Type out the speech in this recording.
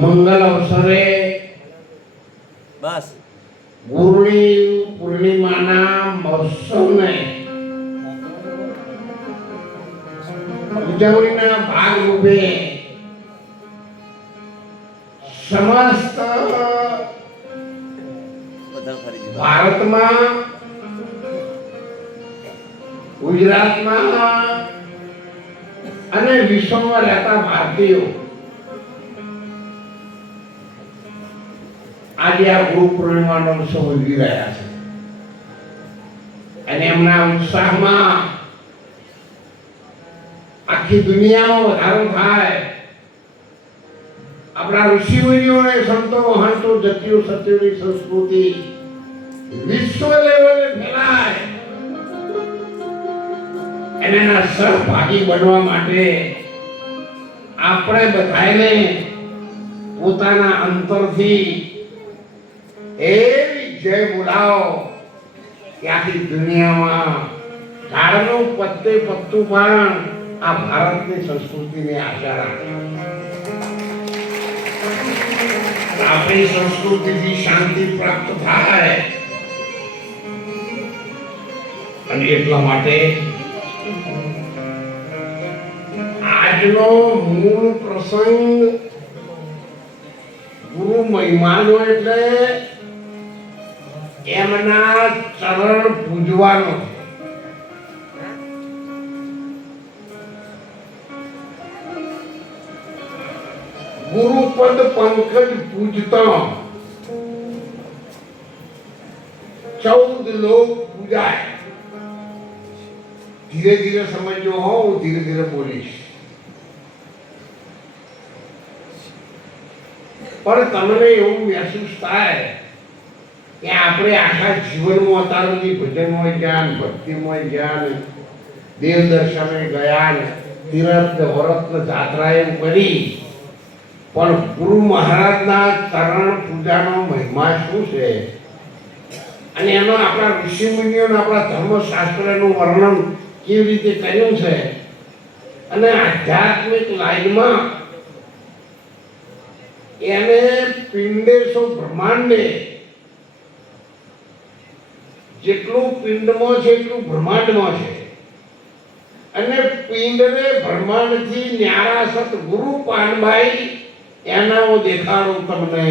મંગલ અવસરે બસ ગુરુની પૂર્ણિમાના મહોત્સવને ઉજવણીના ભાગરૂપે સમસ્ત ભારતમાં ગુજરાતમાં અને વિશ્વમાં રહેતા ભારતીયો આજે આ ગુરુ પૂર્ણિમાનો ઉત્સવ ઉજવી રહ્યા છે અને એમના ઉત્સાહમાં આખી દુનિયામાં વધારો થાય. આપણા ઋષિ મુનિઓને સંતો મહંતો જતીઓ સત્યોની સંસ્કૃતિ વિશ્વ લેવલે ફેલાય એના સહભાગી બનવા માટે આપણે બધાને પોતાના અંતરથી એવી જય બોલાવો કે આખી દુનિયામાં ઝાડનું પત્તે પત્તું પણ આ ભારતની સંસ્કૃતિને આશા રાખે. આપણી સંસ્કૃતિથી શાંતિ પ્રાપ્ત થાય અને એટલા માટે આજનો મૂળ પ્રસંગ ગુરુ મહિમાનો એટલે એમના ચરણ પૂજવાનો. ગુરુપદ પંકજ પૂજતા 14 લોક પૂજાય. ધીરે ધીરે સમજો હો, ધીરે ધીરે બોલીશ, પણ તમને એવું મહેસૂસ થાય કે આપણે આખા જીવનમાં અતારથી ભજનમય જ્ઞાન, ભક્તિમય જ્ઞાન, દેવ દર્શને ગયા, તીર્થ વ્રત જાત્રાએ કરી, પણ ગુરુ મહારાજના ચરણ પૂજાનો મહિમા શું છે અને એનો આપણા ઋષિ મુનિઓના આપણા ધર્મશાસ્ત્રનું વર્ણન કેવી રીતે કર્યું છે અને આધ્યાત્મિક લાઈનમાં એને પિંડેશો બ્રહ્માંડે જેટલું પિંડમાં છે એટલું બ્રહ્માંડમાં છે અને પિંડને બ્રહ્માંડથી ન્યારા સત ગુરુ પાનભાઈ એના હું દેખાડું તમને.